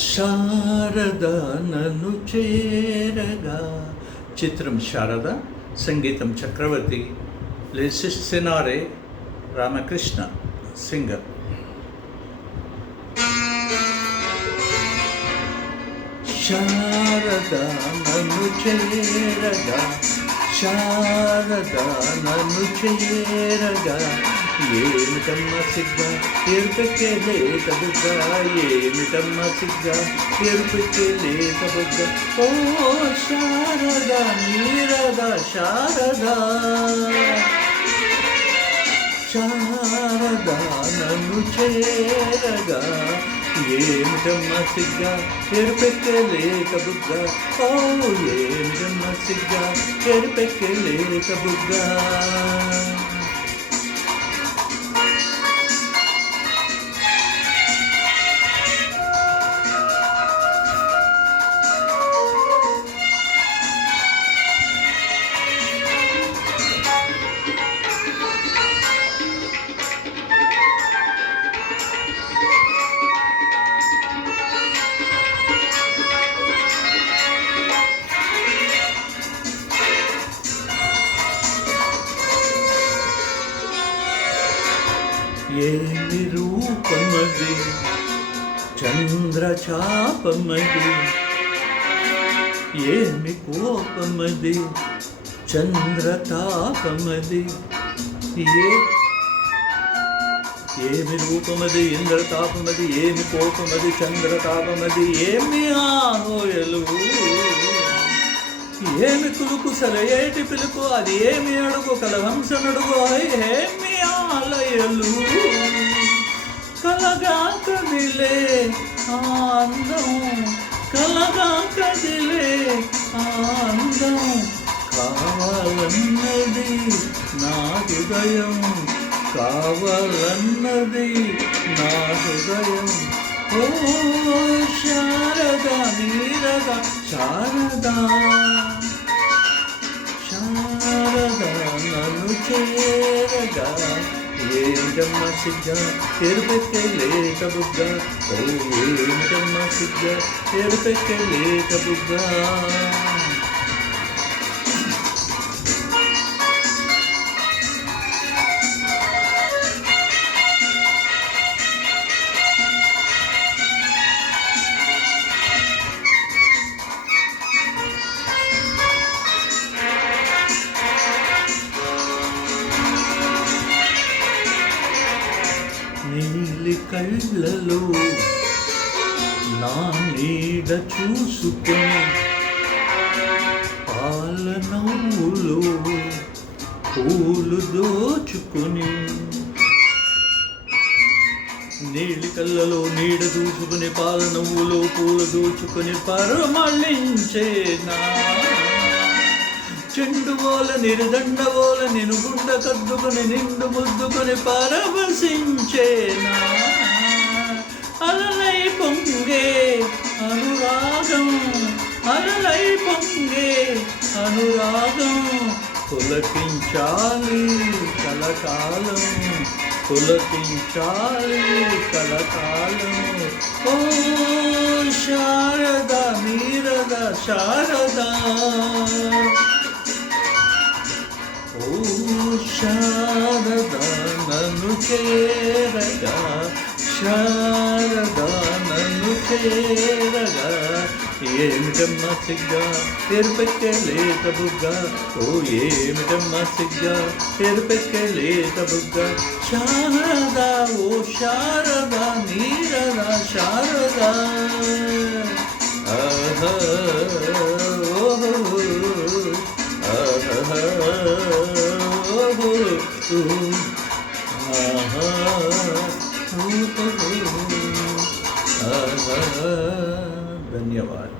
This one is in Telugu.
శారద నన్ను చేరగా. చిత్రం శారద, సంగీతం చక్రవర్తి, లిరిసిస్ట్ సినారే రామకృష్ణ, సింగర్. శారద నన్ను చేరగా, శారద నన్ను చేరగా, ఏమిటమ్మ సిగ్గా ఎరుపెక్కే లేత బుగ్గ, ఏమిటమ్మ సిగ్గా ఎరుపెక్కే లేత బుగ్గ. ఓ శారద నీరద శారద, శారద నన్ను చేరగా, ఏమిటమ్మ సిగ్గా ఎరుపెక్కే లేత బుగ్గ. ఓ ఏమిటమ్మ సిగ్గా ఎరుపెక్కే లేత బుగ్గ. ఏమి రూపమది చంద్రచాపమది, ఏమి కోపమది చంద్రతాపమది. ఏమి రూపమది ఇంద్రతాపమది, ఏమి కోపమది చంద్రతాపమది. ఏమి ఆహోయలు, ఏమి కులుకు సరయేటి పిలుపు, అది ఏమి అడుగు కలహంసనడుగు. ఏమి ఆలయలు కలగా కదిలే అందం, కలగా కదిలే అందం. కావాలన్నది నా హృదయం, కావాలన్నది నా హృదయం. ఓ శారద నీరద శారద, శారద నన్ను చేరగా, ఏమిటమ్మ సిగ్గా ఎరుపెక్కే లేత బుగ్గ. ఓ ఏమిటమ్మ సిగ్గా ఎరుపెక్కే లేత బుగ్గ. నీలి కళ్ళలో నా నీడ చూసుకొని, పాల నవ్వులో పూలు దోచుకొని. నీలి కళ్ళలో నీడ దూచుకొని, పాల నవ్వులో పూలు దోచుకొని పరమళించేనా. చెండువోల నిరుదండవోల నిన్ను గుండ కద్దుకొని, నిండు ముద్దుకొని పరవశించేనా. అలలై పొంగే అనురాగం, అలలై పొంగే అనురాగం. పులకించాలి కలకాలం, పులకించాలి కలకాలం. ఓ శారద నీరద శారద, ఓ శారద నన్ను చేరగా, శారద నన్ను చేరగా, ఏమిటమ్మ సిగ్గా ఎరుపెక్కే లేత బుగ్గ. ఓ ఏమిటమ్మ సిగ్గా ఎరుపెక్కే లేత బుగ్గ. శారద ఓ శారద నీరద శారద. ఆహా ఓహో धन्यवाद.